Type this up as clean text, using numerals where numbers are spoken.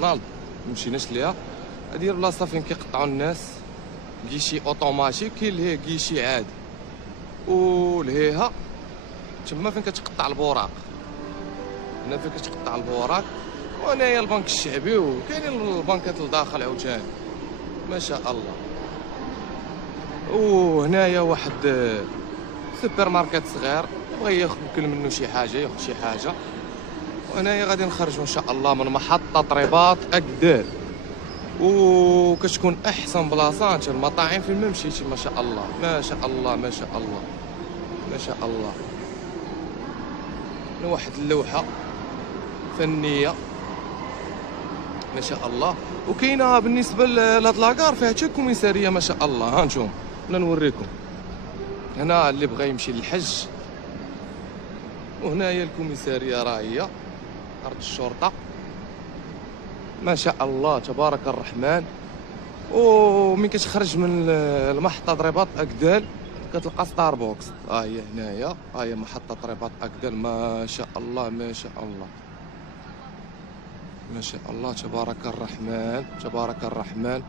ماكدونالد مشيناش ليها. هادي البلاصه فين كيقطعوا الناس، كيشي اوتوماتيك، كاين اللي هي كيشي عادي، ولهيها تما فين كتقطع البوراق، هنا فين كتقطع البوراق. وهنايا البنك الشعبي، وكاينين البنكات لداخل عاوتاني ما شاء الله. وهنايا واحد سوبر ماركت صغير، بغى ياكل منه شي حاجه ياخذ شي حاجه. وهنايا غادي نخرجوا ان شاء الله من محطه رباط اكدال، وكتكون احسن بلاصه انت المطاعم فين ما مشيتي. ما شاء الله ما شاء الله ما شاء الله ما شاء الله. واحد اللوحه فنيه ما شاء الله. وكاينه بالنسبه لهاد لاكار فيها حتى كوميساريه ما شاء الله. ها نتوما انا نوريكم هنا اللي بغى يمشي للحج، وهنايا الكوميساريه راه هي ارض الشرطه ما شاء الله تبارك الرحمن. ومن كتخرج من المحطه رباط اكدال كتلقى ستاربوكس. ها هي هنايا، ها هي محطه رباط اكدال ما شاء الله ما شاء الله ما شاء الله تبارك الرحمن تبارك الرحمن.